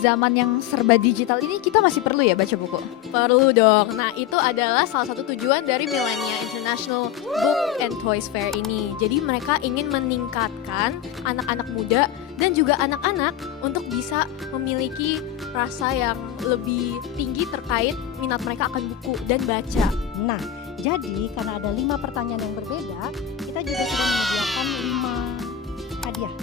zaman yang serba digital ini kita masih perlu ya baca buku? Perlu dong. Nah, itu adalah salah satu tujuan dari Millennia International Book and Toys Fair ini. Jadi mereka ingin meningkatkan anak-anak muda dan juga anak-anak untuk bisa memiliki rasa yang lebih tinggi terkait minat mereka akan buku dan baca. Nah, jadi karena ada 5 pertanyaan yang berbeda, kita juga sudah menyediakan 5 hadiah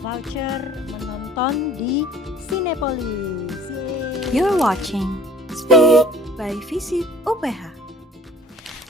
voucher menonton di Cinepolis. Yeay. You're watching Speak by Visip UPH.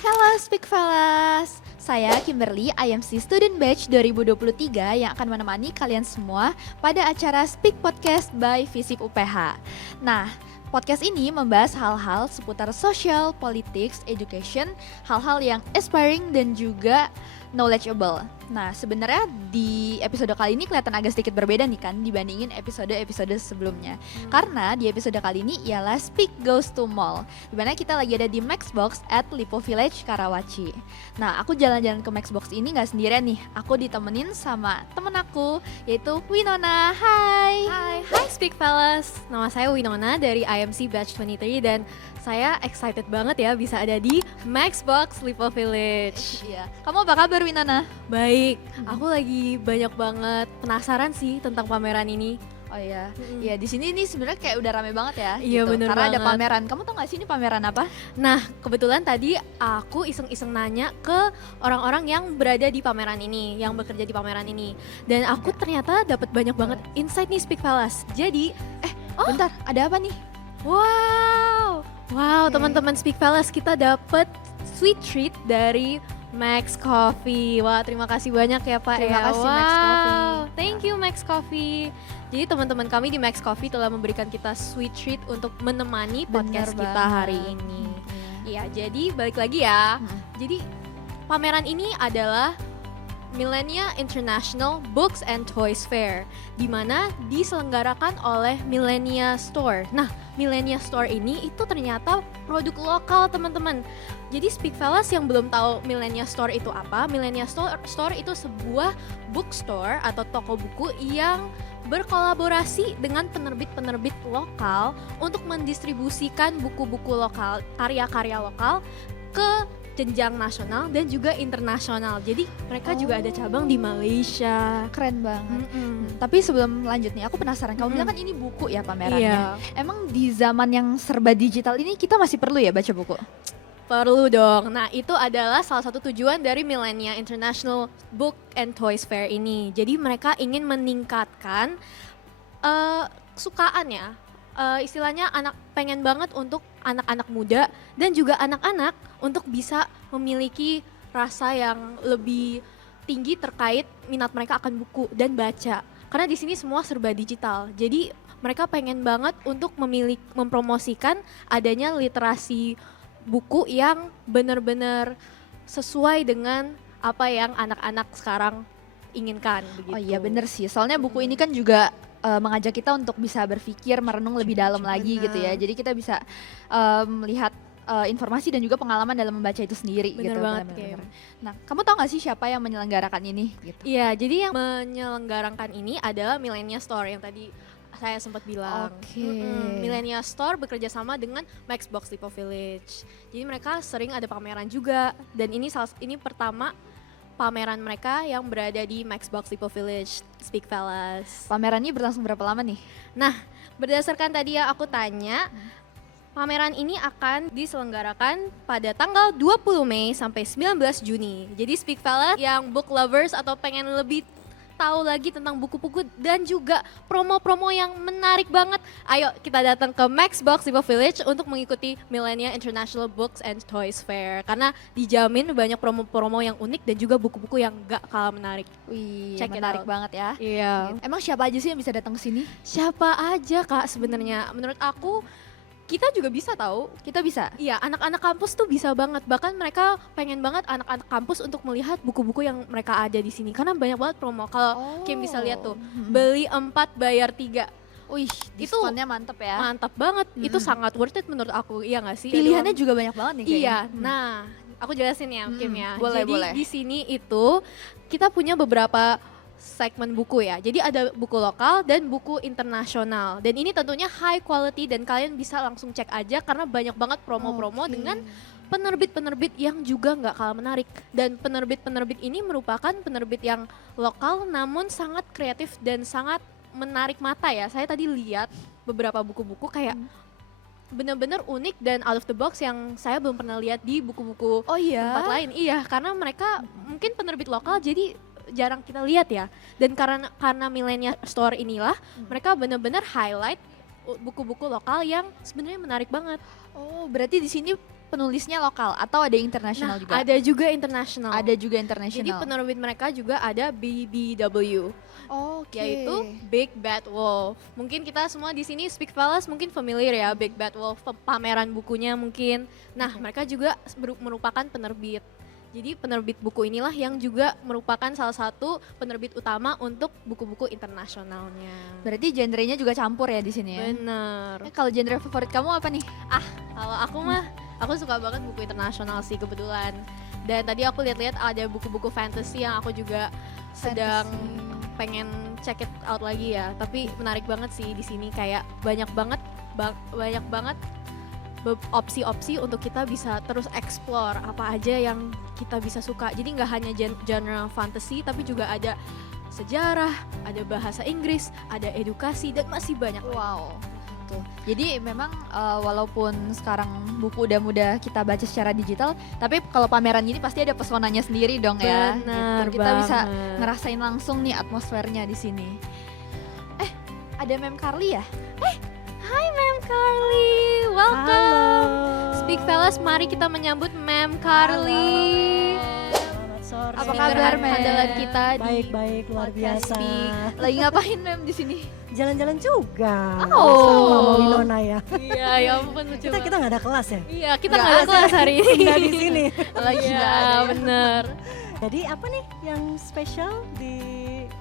Halo Speak Fellas, saya Kimberly, IMC Student Batch 2023 yang akan menemani kalian semua pada acara Speak Podcast by Visip UPH. Nah, podcast ini membahas hal-hal seputar social, politics, education, hal-hal yang inspiring dan juga knowledgeable. Nah, sebenarnya di episode kali ini kelihatan agak sedikit berbeda nih kan dibandingin episode-episode sebelumnya. Karena di episode kali ini ialah Speak Goes to Mall, dimana kita lagi ada di Maxbox at Lipo Village, Karawaci. Nah, aku jalan-jalan ke Maxbox ini gak sendirian nih. Aku ditemenin sama temen aku, yaitu Winona. Hai! Hai Speak Fellas. Nama saya Winona dari IMC Batch 23 dan saya excited banget ya bisa ada di Maxbox Lipo Village. Iya. Kamu apa kabar Winona? Baik, aku lagi banyak banget penasaran sih tentang pameran ini. Oh iya, iya di sini nih sebenarnya kayak udah rame banget ya. Iya, gitu. bener Karena ada banget. pameran. Kamu tau gak sih ini pameran apa? Nah, kebetulan tadi aku iseng-iseng nanya ke orang-orang yang berada di pameran ini, yang bekerja di pameran ini. Dan aku ternyata dapat banyak banget insight nih Speak Fellas. Jadi, Bentar, ada apa nih? wow, Oke. teman-teman Speak Fellas, kita dapat sweet treat dari Max Coffee. Wah, terima kasih banyak ya Pak. Terima kasih, Max Coffee. Thank you Max Coffee. Jadi teman-teman kami di Max Coffee telah memberikan kita sweet treat untuk menemani podcast Bener kita banget. hari ini. Iya, jadi balik lagi ya. Jadi pameran ini adalah Millennia International Books and Toys Fair, di mana diselenggarakan oleh Millennia Store. Nah, Millennia Store ini itu ternyata produk lokal teman-teman. Jadi Speak Fellas yang belum tahu Millennia Store itu apa, Millennia Store itu sebuah bookstore atau toko buku yang berkolaborasi dengan penerbit-penerbit lokal untuk mendistribusikan buku-buku lokal, karya-karya lokal ke jenjang nasional dan juga internasional. Jadi mereka juga ada cabang di Malaysia. Keren banget. Mm-mm. Tapi sebelum lanjut nih, aku penasaran. Kamu bilang kan ini buku ya pamerannya. Iya, Emang di zaman yang serba digital ini kita masih perlu ya baca buku? perlu dong. Nah, itu adalah salah satu tujuan dari Millennia International Book and Toys Fair ini. Jadi mereka ingin meningkatkan kesukaan ya. Istilahnya pengen banget untuk anak-anak muda dan juga anak-anak untuk bisa memiliki rasa yang lebih tinggi terkait minat mereka akan buku dan baca. Karena di sini semua serba digital. Jadi mereka pengen banget untuk mempromosikan adanya literasi buku yang benar-benar sesuai dengan apa yang anak-anak sekarang inginkan begitu. Oh iya bener sih, soalnya buku ini kan juga mengajak kita untuk bisa berpikir, merenung lebih dalam lagi gitu ya. Jadi kita bisa melihat informasi dan juga pengalaman dalam membaca itu sendiri Bener gitu. banget, Bener-bener. Kim. Nah, kamu tahu gak sih siapa yang menyelenggarakan ini? Gitu. Iya, jadi yang menyelenggarakan ini adalah Millennia Store yang tadi saya sempat bilang. Oke. Millennia Store bekerja sama dengan Maxbox Lipo Village. Jadi mereka sering ada pameran juga dan ini pertama pameran mereka yang berada di Maxbox Lipo Village. Speak Fellas. Pameran ini berlangsung berapa lama nih? Nah, berdasarkan tadi yang aku tanya, pameran ini akan diselenggarakan pada tanggal 20 Mei sampai 19 Juni. Jadi Speak Fellas yang book lovers atau pengen lebih tahu lagi tentang buku-buku dan juga promo-promo yang menarik banget, ayo kita datang ke Maxbox Lipo Village untuk mengikuti Millennia International Books and Toys Fair. Karena dijamin banyak promo-promo yang unik dan juga buku-buku yang gak kalah menarik. Wih, Check it menarik out. banget ya. Iya. Emang siapa aja sih yang bisa datang ke sini? Siapa aja Kak sebenarnya? Menurut aku kita juga bisa tahu. Kita bisa. Iya, anak-anak kampus tuh bisa banget. Bahkan mereka pengen banget anak-anak kampus untuk melihat buku-buku yang mereka ada di sini. Karena banyak banget promo. Kalau Kim bisa lihat tuh, beli 4 bayar 3. Wih, diskonnya mantep ya. Mantap banget. Itu sangat worth it menurut aku. Iya nggak sih? Pilihannya juga banyak banget nih kayaknya. Iya. Nah, aku jelasin ya Kim ya. boleh, Jadi boleh. di sini itu kita punya beberapa segmen buku ya. Jadi ada buku lokal dan buku internasional. Dan ini tentunya high quality dan kalian bisa langsung cek aja karena banyak banget promo-promo dengan penerbit-penerbit yang juga nggak kalah menarik. Dan penerbit-penerbit ini merupakan penerbit yang lokal namun sangat kreatif dan sangat menarik mata ya. Saya tadi lihat beberapa buku-buku kayak benar-benar unik dan out of the box yang saya belum pernah lihat di buku-buku Oh tempat iya. lain. Iya, karena mereka mungkin penerbit lokal jadi jarang kita lihat ya. Dan karena Millennia Store inilah mereka benar-benar highlight buku-buku lokal yang sebenarnya menarik banget. Oh, berarti di sini penulisnya lokal atau ada internasional juga? Ada juga internasional. Ada juga internasional. Jadi penerbit mereka juga ada BBW. Oke. Yaitu Big Bad Wolf. Mungkin kita semua di sini Speak Fellas mungkin familiar ya Big Bad Wolf, pameran bukunya mungkin. Nah, mereka juga merupakan penerbit. Jadi penerbit buku inilah yang juga merupakan salah satu penerbit utama untuk buku-buku internasionalnya. Berarti genrenya juga campur ya di sini ya? Bener. Kalau genre favorit kamu apa nih? Kalau aku mah, aku suka banget buku internasional sih kebetulan. Dan tadi aku lihat-lihat ada buku-buku fantasy yang aku juga sedang pengen check it out lagi ya. Tapi menarik banget sih di sini kayak banyak banget opsi-opsi untuk kita bisa terus explore apa aja yang kita bisa suka. Jadi nggak hanya genre fantasy tapi juga ada sejarah, ada bahasa Inggris, ada edukasi dan masih banyak lagi. Wow. Tuh. Jadi memang walaupun sekarang buku udah mudah kita baca secara digital, tapi kalau pameran gini pasti ada pesonanya sendiri dong ya. Benar Gitu. Kita bisa banget. ngerasain langsung nih atmosfernya di sini. Ada Mem Carly ya? Hai Mem Carly, welcome. Halo. Speak Fellas, mari kita menyambut Mem Carly. Selamat sore. Apa Speaker kabar, Mem? andalan kita di Baik-baik, luar podcast biasa. Speak. Lagi ngapain Mem di sini? Jalan-jalan juga. Oh. Sama Mama Winona ya. Iya, ya ampun lucu Kita banget. nggak ada kelas ya. Iya, kita Nggak nggak ada ada. kelas hari ini. Pindah di sini. Lagi nggak ada Iya, ya? bener. Jadi apa nih yang spesial di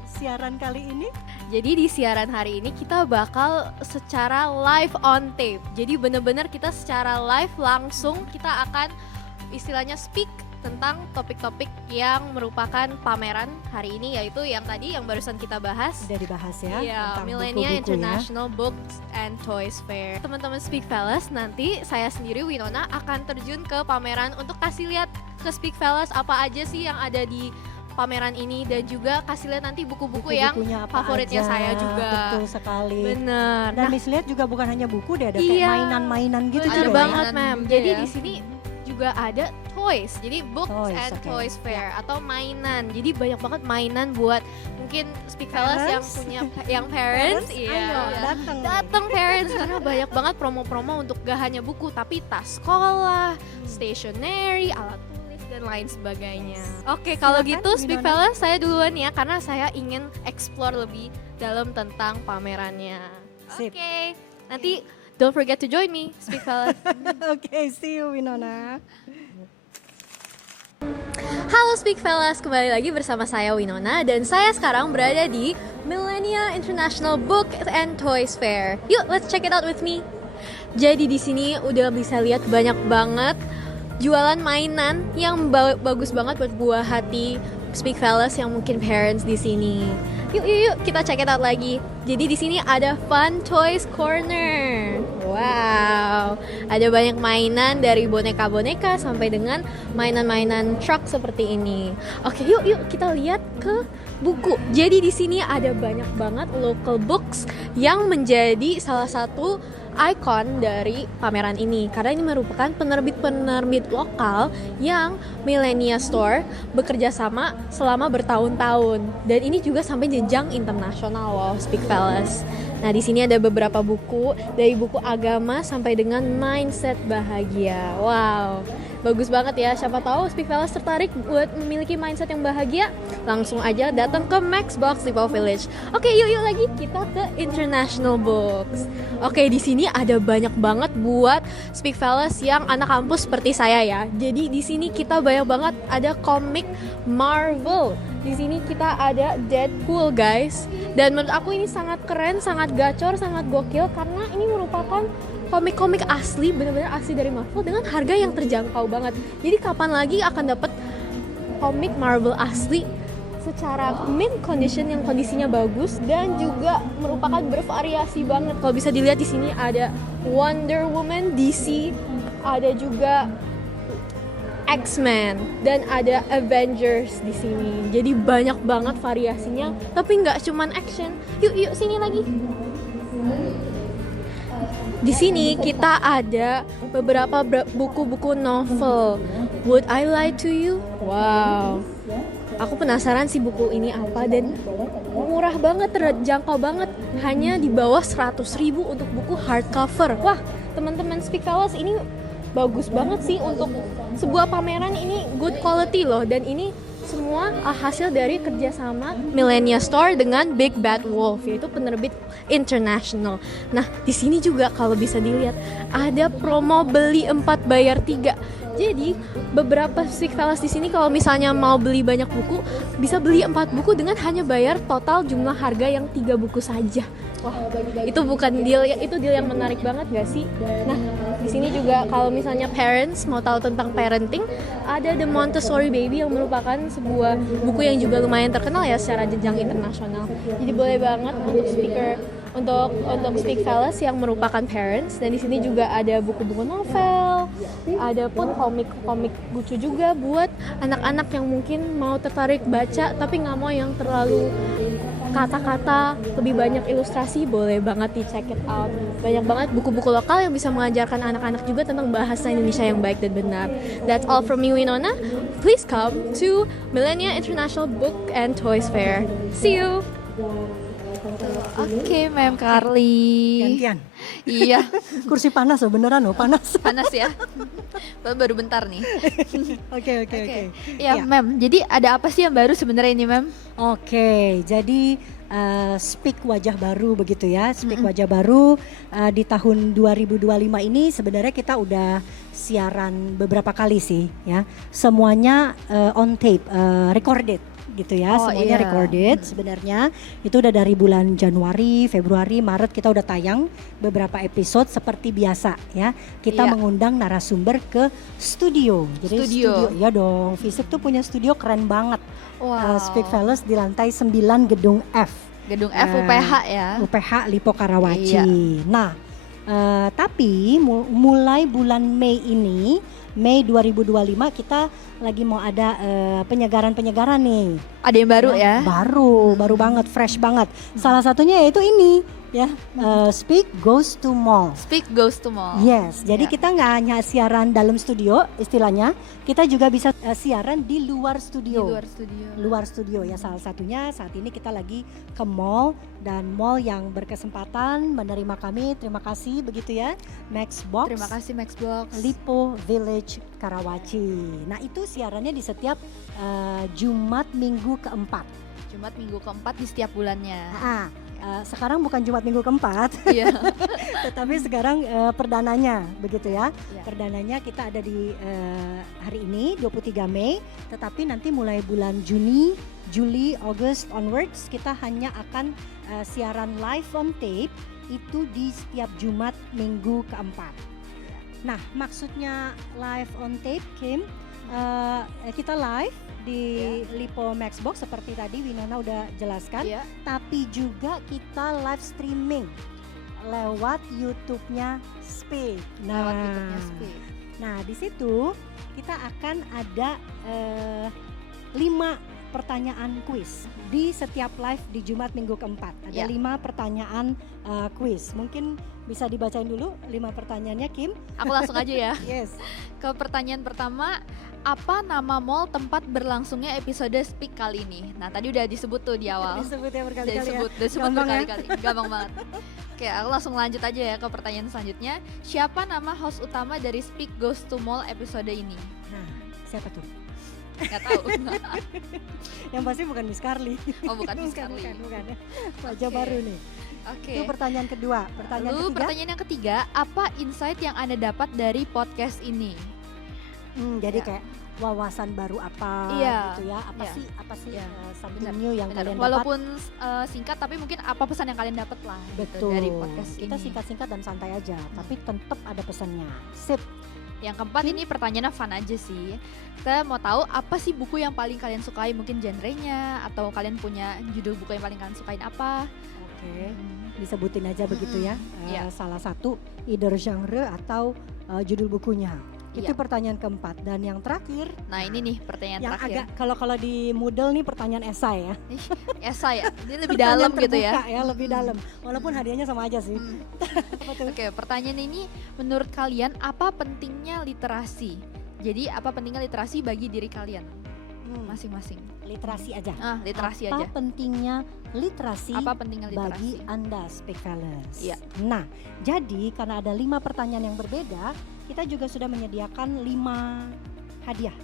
siaran kali ini? Jadi di siaran hari ini kita bakal secara live on tape. Jadi bener-bener kita secara live langsung kita akan istilahnya speak tentang topik-topik yang merupakan pameran hari ini, yaitu yang tadi yang barusan kita bahas. Udah dibahas ya. Iya, tentang Millennia buku-buku ya. International Books and Toys Fair. Teman-teman Speak Fellas, nanti saya sendiri Winona akan terjun ke pameran untuk kasih lihat ke Speak Fellas apa aja sih yang ada di pameran ini dan juga kasih lihat nanti buku-buku yang Buku-bukunya apa favoritnya aja. saya juga. Betul sekali. bener. Dan Nah, Miss lihat juga bukan hanya buku deh, ada Iya. kayak mainan-mainan gitu bener Ada juga. banget, mainan Mem. juga Jadi ya. di sini juga ada toys. Jadi books Toys, and oke. toys fair atau mainan. Jadi banyak banget mainan buat mungkin Speak Fellas yang Parents? punya yang parents, Ayo iya. datang. Datang parents karena banyak banget promo-promo untuk gak hanya buku tapi tas sekolah, stationery, alat tulis dan lain sebagainya. Oke, kalau Silakan, gitu Speak Winona. Fellas saya duluan ya karena saya ingin explore lebih dalam tentang pamerannya. Sip. Oke, nanti don't forget to join me, Speak Fellas. Oke, see you Winona. Halo Speak Fellas, kembali lagi bersama saya Winona dan saya sekarang berada di Millennia International Book and Toys Fair. Yuk, let's check it out with me. Jadi di sini udah bisa lihat banyak banget jualan mainan yang bagus banget buat buah hati Speak Fellas yang mungkin parents di sini. Yuk, kita check it out lagi. Jadi di sini ada Fun Toys Corner. Wow, ada banyak mainan dari boneka-boneka sampai dengan mainan-mainan truck seperti ini. Oke, yuk kita lihat ke buku. Jadi di sini ada banyak banget local books yang menjadi salah satu ikon dari pameran ini karena ini merupakan penerbit-penerbit lokal yang Millennia Store bekerja sama selama bertahun-tahun dan ini juga sampai jenjang internasional. Wow, Speak Fellas. Nah, di sini ada beberapa buku dari buku agama sampai dengan mindset bahagia. Wow, bagus banget ya. Siapa tahu Speak Fellas tertarik buat memiliki mindset yang bahagia, langsung aja datang ke Max Box Depot Village. Oke, yuk lagi kita ke International Books. Oke, di sini ada banyak banget buat Speak Fellas yang anak kampus seperti saya ya. Jadi di sini kita banyak banget ada komik Marvel. Di sini kita ada Deadpool, guys. Dan menurut aku ini sangat keren, sangat gacor, sangat gokil karena ini merupakan komik-komik asli, benar-benar asli dari Marvel dengan harga yang terjangkau banget. Jadi kapan lagi akan dapat komik Marvel asli secara mint condition yang kondisinya bagus dan juga merupakan bervariasi banget. Kalau bisa dilihat di sini ada Wonder Woman DC, ada juga X-Men dan ada Avengers di sini. Jadi banyak banget variasinya, tapi nggak cuman action. Yuk sini lagi. Di sini kita ada beberapa buku-buku novel. Would I Lie to You? Wow. Aku penasaran sih buku ini apa, dan murah banget, terjangkau banget. Hanya di bawah 100.000 untuk buku hardcover. Wah, teman-teman Speak Fellas, ini bagus banget sih untuk sebuah pameran. Ini good quality loh, dan ini semua hasil dari kerjasama Millenia Store dengan Big Bad Wolf, yaitu penerbit internasional. Nah, di sini juga kalau bisa dilihat ada promo beli 4 bayar 3. Jadi beberapa Speak Fellas di sini kalau misalnya mau beli banyak buku, bisa beli 4 buku dengan hanya bayar total jumlah harga yang 3 buku saja. Wah, itu bukan deal, itu deal yang menarik banget gak sih? Nah, di sini juga kalau misalnya parents mau tahu tentang parenting, ada The Montessori Baby yang merupakan sebuah buku yang juga lumayan terkenal ya secara jenjang internasional. Jadi boleh banget untuk Speak Fellas yang merupakan parents. Dan di sini juga ada buku-buku novel, ada pun komik lucu juga buat anak-anak yang mungkin mau tertarik baca tapi nggak mau yang terlalu kata-kata, lebih banyak ilustrasi. Boleh banget di check it out. Banyak banget buku-buku lokal yang bisa mengajarkan anak-anak juga tentang bahasa Indonesia yang baik dan benar. That's all from me, Winona. Please come to Millenia International Book and Toys Fair. See you. Oke, Mem Carly. Gantian. Iya, Kursi panas loh, beneran loh, panas. panas ya. Baru bentar nih. Oke. Iya, Mem. Jadi ada apa sih yang baru sebenarnya ini, Mem? Oke, jadi Speak wajah baru begitu ya. Speak wajah baru di tahun 2025 ini sebenarnya kita udah siaran beberapa kali sih ya. Semuanya on tape, recorded gitu ya. Semuanya recorded sebenarnya. Itu udah dari bulan Januari, Februari, Maret kita udah tayang beberapa episode seperti biasa ya. Kita mengundang narasumber ke studio. Jadi studio ya dong. Visip tuh punya studio keren banget. Wow. Speak Fellas di lantai 9 gedung F. Gedung F UPH ya. UPH Lipo Karawaci. Iya. Nah, tapi mulai bulan Mei ini, Mei 2025 kita lagi mau ada penyegaran nih. Ada yang baru ya? Baru banget, fresh banget. Salah satunya yaitu ini ya, Speak Goes to Mall. Speak Goes to Mall. Yes, jadi kita nggak hanya siaran dalam studio istilahnya, kita juga bisa siaran di luar studio. Di luar studio. Luar studio ya, salah satunya saat ini kita lagi ke mall, dan mall yang berkesempatan menerima kami, terima kasih begitu ya, Maxbox. Terima kasih Maxbox. Lipo Village Karawaci. Nah itu siarannya di setiap Jumat Minggu keempat. Jumat Minggu keempat di setiap bulannya. Sekarang bukan Jumat Minggu keempat, Iya. tetapi sekarang perdananya begitu ya. Iya. Perdananya kita ada di hari ini 23 Mei, tetapi nanti mulai bulan Juni, Juli, Agustus onwards kita hanya akan siaran live on tape itu di setiap Jumat Minggu keempat. Nah, maksudnya live on tape, Kim, kita live di Lipo Maxbox seperti tadi Winona udah jelaskan, tapi juga kita live streaming lewat YouTube-nya Speak. Lewat YouTube-nya Speak. Nah, di situ kita akan ada 5 pertanyaan kuis di setiap live di Jumat Minggu keempat. Ada 5 pertanyaan kuis. Mungkin bisa dibacain dulu 5 pertanyaannya, Kim. Aku langsung aja ya. Yes. Ke pertanyaan pertama, apa nama mall tempat berlangsungnya episode Speak kali ini? Nah, tadi udah disebut tuh di awal. Disebut ya berkali-kali ya. Disebut Gampang ya? berkali-kali. Gampang banget. Oke, aku langsung lanjut aja ya ke pertanyaan selanjutnya. Siapa nama host utama dari Speak Goes to Mall episode ini? Nah, siapa tuh? Gak tahu. Yang pasti bukan Miss Carly. Oh, bukan Miss Carly. Bukan. Wajah baru nih. Oke. Itu pertanyaan kedua. Lalu pertanyaan yang ketiga, apa insight yang Anda dapat dari podcast ini? Jadi kayak wawasan baru apa Iya. gitu ya. Apa Iya. sih Iya. something Benar, new yang Benar. kalian dapat. Walaupun singkat tapi mungkin apa pesan yang kalian dapat lah gitu Betul. dari podcast Kita ini. singkat-singkat dan santai aja, tapi tetap ada pesannya. Sip. Yang keempat ini pertanyaannya fun aja sih. Kita mau tahu apa sih buku yang paling kalian sukai, mungkin genrenya atau kalian punya judul buku yang paling kalian sukain apa? Oke. Disebutin aja begitu ya. Iya. Salah satu either genre atau judul bukunya. Itu Iya. pertanyaan keempat. Dan yang terakhir, Nah ini nih pertanyaan yang terakhir. agak kalau di Moodle nih pertanyaan esai ya. Esai ya, ini lebih Pertanyaan dalam gitu ya. terbuka lebih dalam. Walaupun hadiahnya sama aja sih. Apa tuh? Oke, pertanyaan ini menurut kalian apa pentingnya literasi? Jadi apa pentingnya literasi bagi diri kalian masing-masing? Literasi aja. Literasi Apa aja. pentingnya literasi Apa pentingnya bagi literasi? Anda Speak Fellas? Iya. Nah, jadi karena ada 5 pertanyaan yang berbeda, kita juga sudah menyediakan 5 hadiah.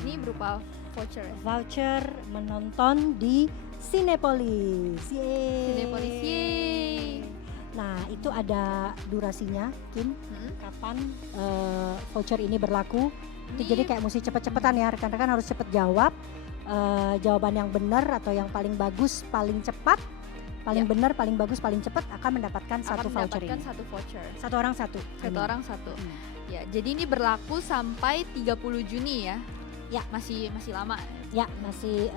Ini berupa voucher ya. Voucher menonton di Cinepolis. Yeay. Cinepolis, yeay. Nah, itu ada durasinya, Kim. Kapan voucher ini berlaku? Itu jadi kayak mesti cepet-cepetan ya, rekan-rekan harus cepet jawab. Jawaban yang benar atau yang paling bagus, paling cepat, paling benar, paling bagus, paling cepat akan mendapatkan satu Akan voucher mendapatkan ini. satu voucher. Satu orang satu. Satu orang satu. Hmm. Ya, jadi ini berlaku sampai 30 Juni ya. Ya. Masih lama. Ya, masih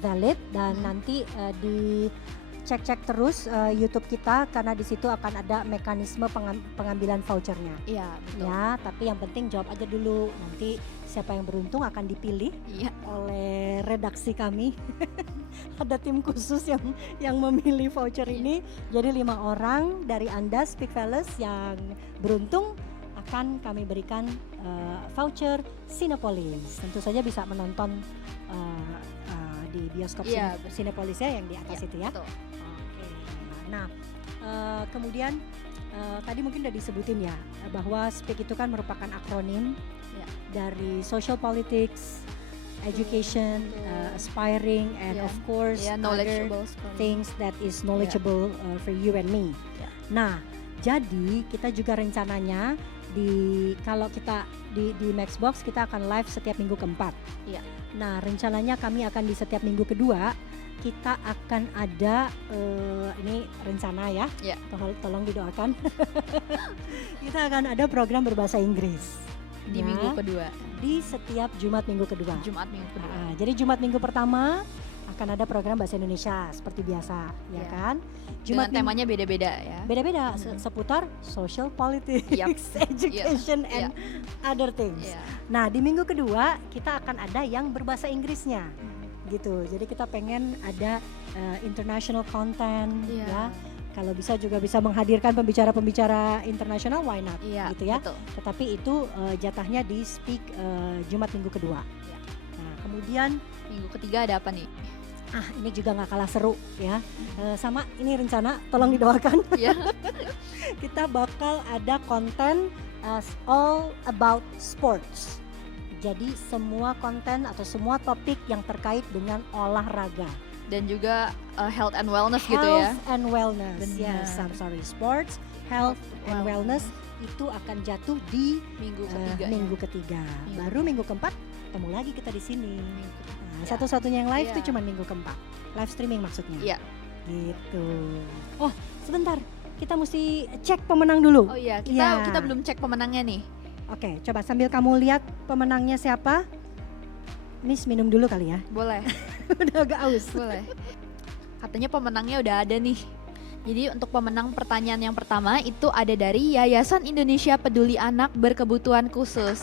valid dan nanti dicek-cek terus YouTube kita karena di situ akan ada mekanisme pengambilan vouchernya. Iya, betul. Ya, tapi yang penting jawab aja dulu. Nanti siapa yang beruntung akan dipilih Iya. oleh redaksi kami. Ada tim khusus yang memilih voucher ini. Jadi 5 orang dari Anda Speak Fellas yang beruntung akan kami berikan voucher Cinepolis. Tentu saja bisa menonton di bioskop Iya, Cinepolis ya yang di atas Iya, itu ya. betul. Oke. Nah, kemudian tadi mungkin udah disebutin ya bahwa SPEAK itu kan merupakan akronim Ya. dari social politics, education, aspiring, and Ya. of course Ya, other knowledgeable sekali. things that is knowledgeable for you and me. Ya. Nah, jadi kita juga rencananya kalau kita di Maxbox kita akan live setiap minggu keempat. Iya. Nah, rencananya kami akan di setiap minggu kedua kita akan ada ini rencana ya. Ya. Tolong didoakan. Kita akan ada program berbahasa Inggris Di ya, minggu kedua. di setiap Jumat minggu kedua. Jumat minggu kedua. Jadi Jumat minggu pertama akan ada program bahasa Indonesia seperti biasa, ya Ya. kan? Dengan temanya beda-beda ya. beda-beda seputar social politics, Yap. education, and other things. Iya. Nah, di minggu kedua kita akan ada yang berbahasa Inggrisnya, gitu. Jadi kita pengen ada international content, Iya. ya. Kalau bisa juga bisa menghadirkan pembicara-pembicara internasional, why not? Iya, Gitu ya. betul. Tetapi itu jatahnya di Speak Jumat minggu kedua. Iya. Nah, kemudian Minggu ketiga ada apa nih? ini juga nggak kalah seru ya. Sama ini rencana, tolong didoakan. Iya. Kita bakal ada konten all about sports. Jadi semua konten atau semua topik yang terkait dengan olahraga. Dan juga health and wellness gitu ya. Health and wellness. Benar. Yes, I'm sorry. Sports, health and wellness itu akan jatuh di Minggu ketiga. minggu ketiga. Minggu Baru minggu keempat ketemu lagi kita di sini. Minggu ketiga. Nah, satu-satunya yang live Iya. itu cuma minggu keempat. Live streaming maksudnya. Iya. Gitu. Oh, sebentar. Kita mesti cek pemenang dulu. Oh iya, Iya. kita belum cek pemenangnya nih. Oke, coba sambil kamu lihat pemenangnya siapa. Miss minum dulu kali ya. Boleh. Udah agak aus. Boleh. Katanya pemenangnya udah ada nih. Jadi untuk pemenang pertanyaan yang pertama itu ada dari Yayasan Indonesia Peduli Anak Berkebutuhan Khusus.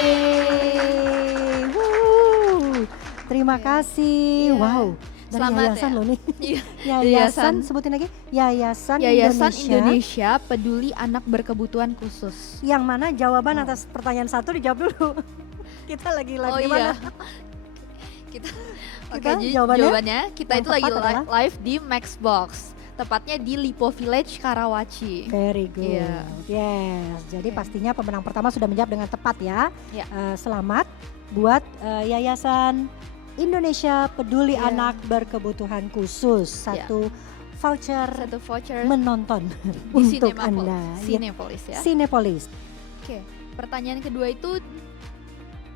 Yeay. Woo. Terima kasih. Iya. Wow. Dari Selamat yayasan ya. loh nih. Iya. Yayasan, sebutin lagi. Yayasan Indonesia Peduli Anak Berkebutuhan Khusus. Yang mana jawaban atas pertanyaan satu dijawab dulu. Kita lagi live di mana? Kita Kita jadi jawabannya kita yang itu lagi tepat adalah? live di Maxbox. Tepatnya di Lipo Village Karawaci. Very good. Iya. Yes. Jadi Oke. pastinya pemenang pertama sudah menjawab dengan tepat ya. Iya. Selamat buat Yayasan Indonesia Peduli Iya. Anak Berkebutuhan Khusus. Satu voucher Satu voucher menonton di untuk Cinepolis. Anda. Ya. Cinepolis ya. Cinepolis. Oke, pertanyaan kedua itu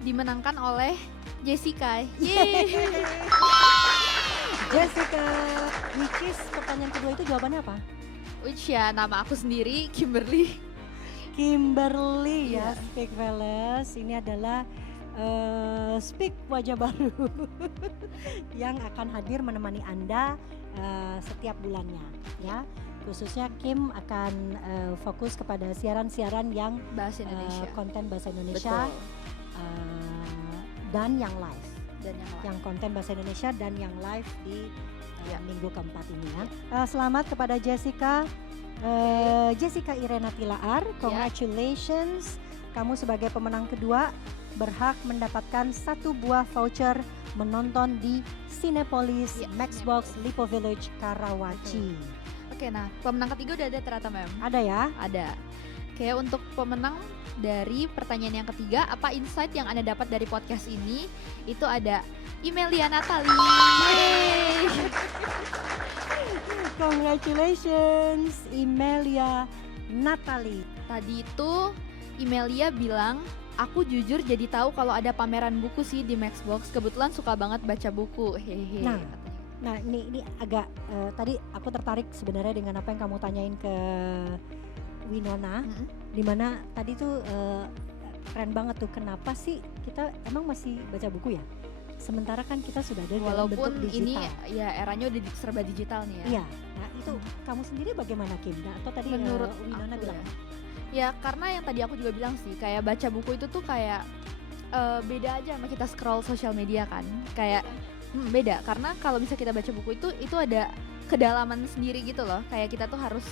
dimenangkan oleh Jessica. Yeay. Jessica, which is pertanyaan kedua itu jawabannya apa? Which ya nama aku sendiri, Kimberly. Kimberly ya, Iya. Speak Fellas. Ini adalah Speak wajah baru yang akan hadir menemani Anda setiap bulannya ya. Khususnya Kim akan fokus kepada siaran-siaran yang Bahasa Indonesia. konten bahasa Indonesia dan yang live. Dan yang lain. Yang konten bahasa Indonesia dan yang live di Ya. minggu keempat ini ya. Selamat kepada Jessica. Jessica Irena Tilaar, congratulations. Kamu sebagai pemenang kedua berhak mendapatkan 1 buah voucher menonton di Cinepolis Ya, Maxbox Lipo Village Karawaci. Oke, nah pemenang ketiga udah ada ternyata, Mem. Ada ya? Ada. Oke, untuk pemenang dari pertanyaan yang ketiga, apa insight yang Anda dapat dari podcast ini? Itu ada Imelia Natali. Yeay. Congratulations Imelia Natali. Tadi itu Imelia bilang, aku jujur jadi tahu kalau ada pameran buku sih di Maxbox. Kebetulan suka banget baca buku. Hehe. Nah. katanya. Nah ini agak tadi aku tertarik sebenarnya dengan apa yang kamu tanyain ke Winona, Mm-mm. dimana tadi tuh keren banget tuh, kenapa sih kita emang masih baca buku ya? Sementara kan kita sudah ada dalam bentuk Walaupun ini digital. ya eranya udah serba digital nih ya. Iya, nah itu kamu sendiri bagaimana Kim? Nah, atau tadi Menurut Winona aku bilang? ya karena yang tadi aku juga bilang sih, kayak baca buku itu tuh kayak beda aja sama kita scroll sosial media kan. Kayak beda, karena kalau bisa kita baca buku itu ada kedalaman sendiri gitu loh. Kayak kita tuh harus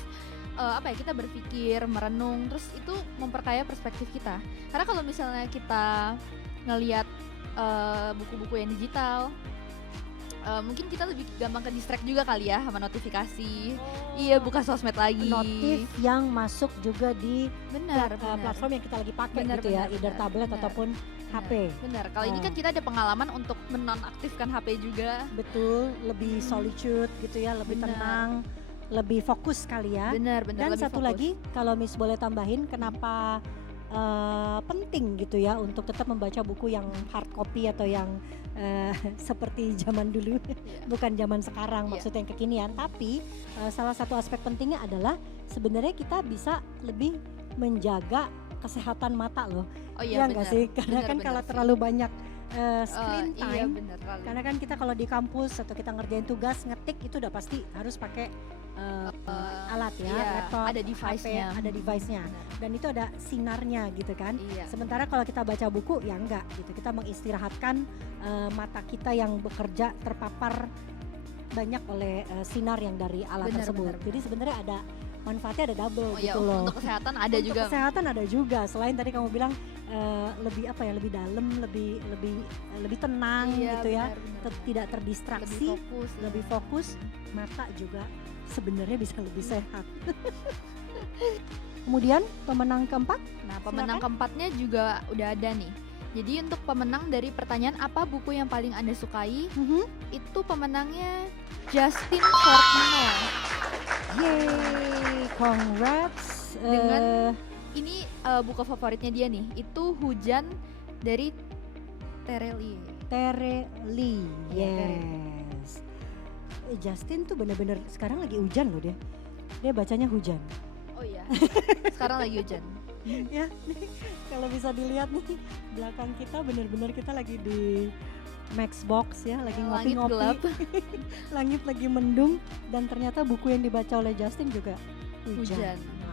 kita berpikir, merenung, terus itu memperkaya perspektif kita. Karena kalau misalnya kita ngelihat buku-buku yang digital, mungkin kita lebih gampang ke distract juga kali ya sama notifikasi. Iya, buka sosmed lagi. Notif yang masuk juga di Benar, platform yang kita lagi pakai Benar, gitu ya, benar, either benar, tablet benar. ataupun HP. Benar. Kalau ini kan Oh. kita ada pengalaman untuk menonaktifkan HP juga. Betul, lebih solitude gitu ya, lebih Benar. tenang, lebih fokus kali ya. Benar, Dan benar. lebih satu fokus. lagi, kalau Miss boleh tambahin, kenapa penting gitu ya untuk tetap membaca buku yang hard copy atau yang seperti zaman dulu, bukan zaman sekarang, Iya. maksudnya yang kekinian. Tapi salah satu aspek pentingnya adalah sebenarnya kita bisa lebih menjaga kesehatan mata loh. Oh iya, Iya nggak benar. sih? Karena Benar, kan benar kalau sih. terlalu banyak screen Iya, time, benar. terlalu. karena kan kita kalau di kampus atau kita ngerjain tugas ngetik itu udah pasti harus pakai alat ya, Iya, laptop, ada device-nya. HP, ada device-nya. Benar. Dan itu ada sinarnya gitu kan. Iya. Sementara kalau kita baca buku ya enggak gitu. Kita mengistirahatkan mata kita yang bekerja terpapar banyak oleh sinar yang dari alat Benar, tersebut. benar, Jadi sebenarnya ada manfaatnya, ada double Oh iya, gitu loh. untuk kesehatan ada Untuk juga. kesehatan ada juga. Selain tadi kamu bilang lebih apa ya, lebih dalam, lebih tenang Iya, gitu ya. benar, benar. Tidak Lebih terdistraksi, fokus. ya. lebih fokus, mata juga sebenarnya bisa lebih sehat. Kemudian pemenang keempat, Nah, pemenang Silakan. keempatnya juga udah ada nih. Jadi untuk pemenang dari pertanyaan apa buku yang paling Anda sukai, itu pemenangnya Justin Fortino. Yeay, congrats. Dengan- Ini buku favoritnya dia nih, itu Hujan dari Tereli. Tere Lee, Iya, yes. Justin tuh bener-bener sekarang lagi hujan loh dia. Dia bacanya hujan. Oh iya. Sekarang lagi hujan. Ya, nih, kalau bisa dilihat nih belakang kita bener-bener kita lagi di Maxbox ya, lagi Langit ngopi-ngopi. gelap. Langit lagi mendung dan ternyata buku yang dibaca oleh Justin juga hujan. Hujan. Wow.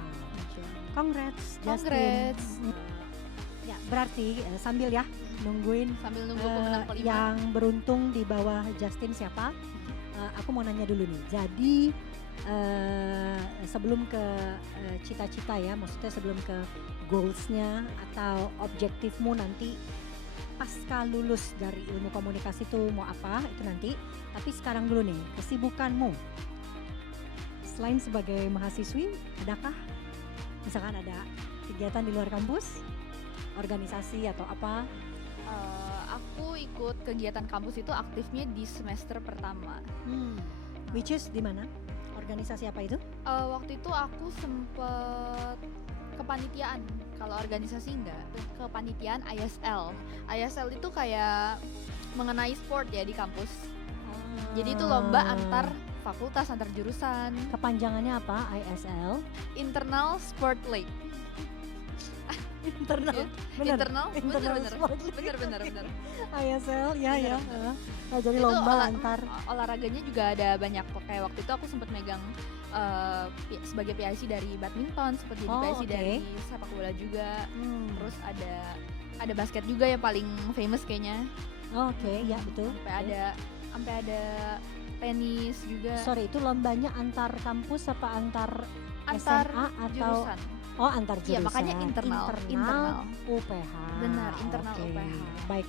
Congrats, Justin. Congrats. Ya, berarti sambil ya nungguin Sambil nunggu pemenang kelima. yang beruntung di bawah Justin siapa? Aku mau nanya dulu nih. Jadi sebelum ke cita-cita ya, maksudnya sebelum ke goalsnya atau objektifmu nanti pasca lulus dari ilmu komunikasi itu mau apa itu nanti. Tapi sekarang dulu nih, kesibukanmu selain sebagai mahasiswi, adakah misalkan ada kegiatan di luar kampus, organisasi atau apa? Aku ikut kegiatan kampus itu aktifnya di semester pertama. Which is di mana? Organisasi apa itu? Waktu itu aku sempet kepanitiaan. Kalau organisasi enggak. Kepanitiaan ISL. ISL itu kayak mengenai sport ya di kampus. Jadi itu lomba antar fakultas, antar jurusan. Kepanjangannya apa? ISL? Internal Sport League. Internal. Internal, Internal bener. Sport League. Bener. ISL, ya. Bener. Nah, jadi Itu lomba antar. olahraganya juga ada banyak kok. Kayak waktu itu aku sempat megang sebagai PIC dari badminton, seperti Oh, PIC oke. dari sepak bola juga. Hmm. Terus ada basket juga yang paling famous kayaknya. Oke, ya betul. Sampai ada tenis juga. Sorry, itu lombanya antar kampus apa antar Antar SMA atau jurusan. antar jurusan? Iya, makanya internal. UPH. Benar, internal Oke. UPH. Baik.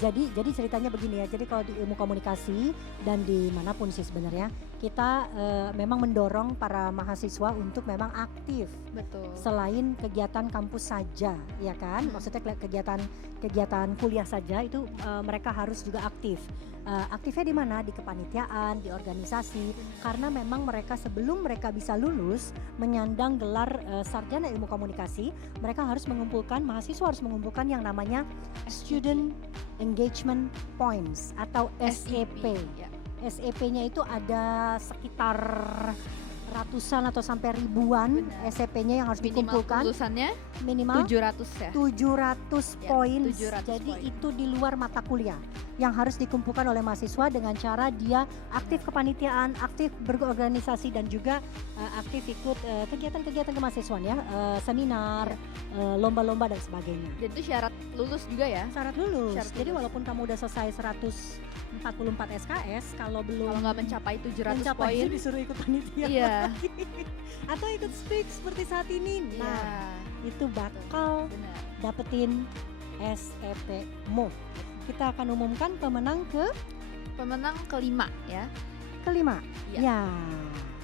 Jadi ceritanya begini ya. Jadi kalau di ilmu komunikasi dan dimanapun sih sebenarnya kita memang mendorong para mahasiswa untuk memang aktif Betul. selain kegiatan kampus saja, ya kan? Maksudnya kegiatan kuliah saja itu mereka harus juga aktif. Aktifnya di mana? Di kepanitiaan, di organisasi, karena memang mereka sebelum mereka bisa lulus menyandang gelar sarjana ilmu komunikasi, mereka harus mengumpulkan, mahasiswa harus mengumpulkan yang namanya Student Engagement Points atau SEP. Ya. SEP-nya itu ada sekitar ratusan atau sampai ribuan Benar. SEP-nya yang harus Minimal dikumpulkan, lulusannya minimal 700 ya. 700 Ya, poin. 700 Jadi poin. itu di luar mata kuliah yang harus dikumpulkan oleh mahasiswa dengan cara dia aktif kepanitiaan, aktif berorganisasi dan juga aktif ikut kegiatan-kegiatan kemahasiswaan ya, seminar, lomba-lomba dan sebagainya. Dan itu syarat lulus juga ya. Syarat lulus. Syarat Jadi lulus. walaupun kamu udah selesai 144 SKS, kalau belum Kalau nggak mencapai 700 mencapai poin, itu disuruh ikut panitia iya. lagi. Atau ikut speak seperti saat ini. Nah, Iya, itu bakal benar. dapetin SEP-mu. Kita akan umumkan pemenang Pemenang kelima ya. kelima. Iya. Ya.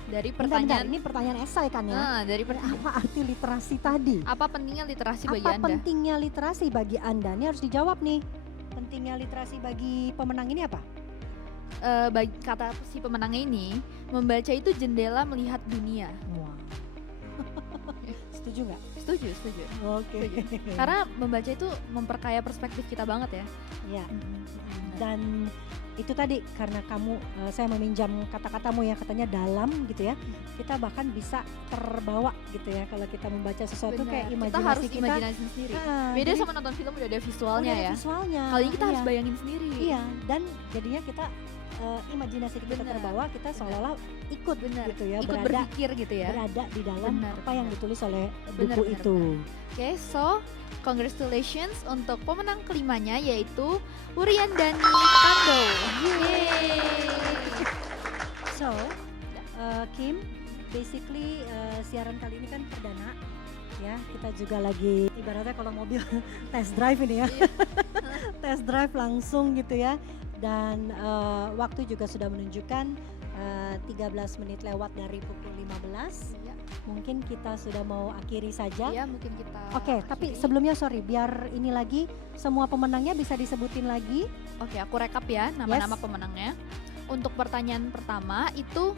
Dari Bentar, pertanyaan ini pertanyaan esai kan ya? dari Apa arti literasi tadi? apa pentingnya literasi bagi Apa Anda? pentingnya literasi bagi Anda? Ini harus dijawab nih. Pentingnya literasi bagi pemenang ini apa? Bagi kata si pemenangnya ini, membaca itu jendela melihat dunia. Wow. Setuju nggak? Setuju. Oke. Karena membaca itu memperkaya perspektif kita banget ya. Ya. Dan itu tadi karena kamu saya meminjam kata-katamu yang katanya dalam gitu ya, kita bahkan bisa terbawa gitu ya kalau kita membaca sesuatu Benar. kayak kita imajinasi harus imajinasi sendiri. Beda jadi sama nonton film udah ada visualnya udah ada ya. visualnya. Kali ini kita harus Iya. bayangin sendiri. Iya, dan jadinya kita imajinasi kita Benar. terbawa, kita seolah-olah ikut Benar. gitu ya, Ikut berada berpikir gitu ya. di dalam Benar, apa yang benar. ditulis oleh Benar, buku benar, itu. Oke, so congratulations untuk pemenang kelimanya yaitu Wuryandani Kando. Yeay. So, Kim, basically siaran kali ini kan perdana ya. Kita juga lagi ibaratnya kalau mobil test drive ini ya. Iya. Test drive langsung gitu ya. Dan waktu juga sudah menunjukkan 13 menit lewat dari pukul 15. Iya. Mungkin kita sudah mau akhiri saja. Iya, mungkin kita Oke, tapi akhiri. sebelumnya sorry, biar ini lagi semua pemenangnya bisa disebutin lagi. Oke, aku rekap ya nama-nama pemenangnya. Untuk pertanyaan pertama itu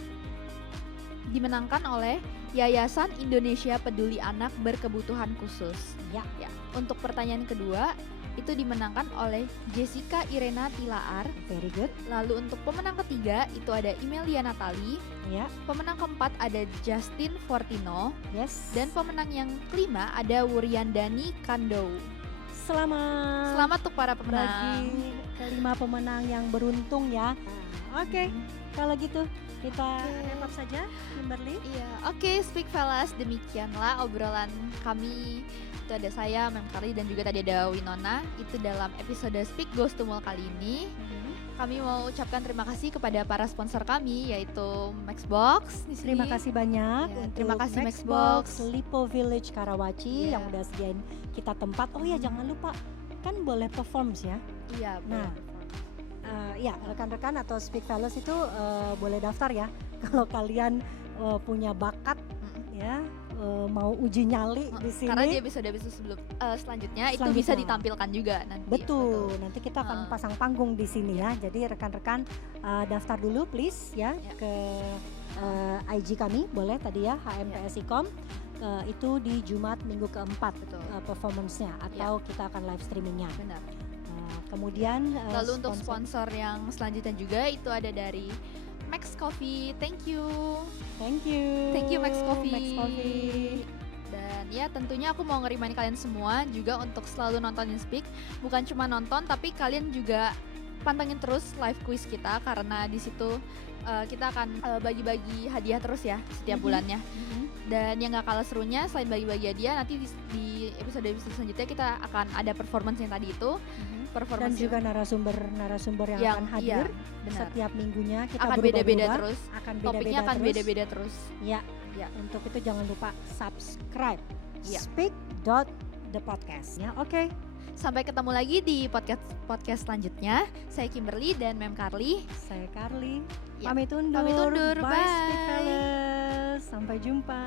dimenangkan oleh Yayasan Indonesia Peduli Anak Berkebutuhan Khusus. Ya. Untuk pertanyaan kedua itu dimenangkan oleh Jessica Irena Tilaar. Very good. Lalu untuk pemenang ketiga itu ada Imelia Natali. Ya, Pemenang keempat ada Justin Fortino. yes. Dan pemenang yang kelima ada Wuryandani Kando. Selamat. Selamat untuk para pemenang. Bagi kelima pemenang yang beruntung ya. Oke, kalau gitu kita wrap up saja, Kimberly. Iya, oke, Speak Fellas, demikianlah obrolan kami. Itu ada saya, Mem Carly, dan juga tadi ada Winona. Itu dalam episode Speak Goes to Mall kali ini. Kami mau ucapkan terima kasih kepada para sponsor kami, yaitu Maxbox di sini. Terima kasih banyak Ya, untuk terima kasih Maxbox, Maxbox. Lipo Village Karawaci Iya. yang udah sediain kita tempat. Oh ya, jangan lupa kan boleh performs ya. Iya, Nah, ya rekan-rekan atau Speak Fellows itu boleh daftar ya. Kalau kalian punya bakat ya, mau uji nyali di sini. karena di episode-episode selanjutnya itu Selanjutnya. bisa ditampilkan juga nanti. Betul, nanti kita akan Ah. pasang panggung di sini ya. Jadi rekan-rekan daftar dulu please ya Ya. ke IG kami boleh tadi ya HMPSICom. itu di Jumat minggu keempat Betul. Performance-nya atau kita akan live streamingnya. Benar. Kemudian Lalu untuk sponsor yang selanjutnya juga itu ada dari Max Coffee. Thank you. Thank you. Thank you Max Coffee. Max Coffee. Dan ya tentunya aku mau ngerimain kalian semua juga untuk selalu nontonin Speak. Bukan cuma nonton tapi kalian juga pantengin terus live quiz kita karena di situ kita akan bagi-bagi hadiah terus ya setiap bulannya. Dan yang gak kalah serunya selain bagi-bagi hadiah nanti di episode selanjutnya kita akan ada performance yang tadi itu. Dan Performance juga narasumber yang akan hadir benar. setiap minggunya kita Akan berubah-ubah, beda-beda terus. akan Topiknya beda-beda akan terus. beda-beda terus. Ya, Ya. untuk itu jangan lupa subscribe Ya. speak.the podcast ya. Oke. Sampai ketemu lagi di podcast selanjutnya. Saya Kimberly dan Mem Carly. Saya Carly. Ya, Pamit undur. pamit undur. Bye, Bye. Speak Fellas. Sampai jumpa.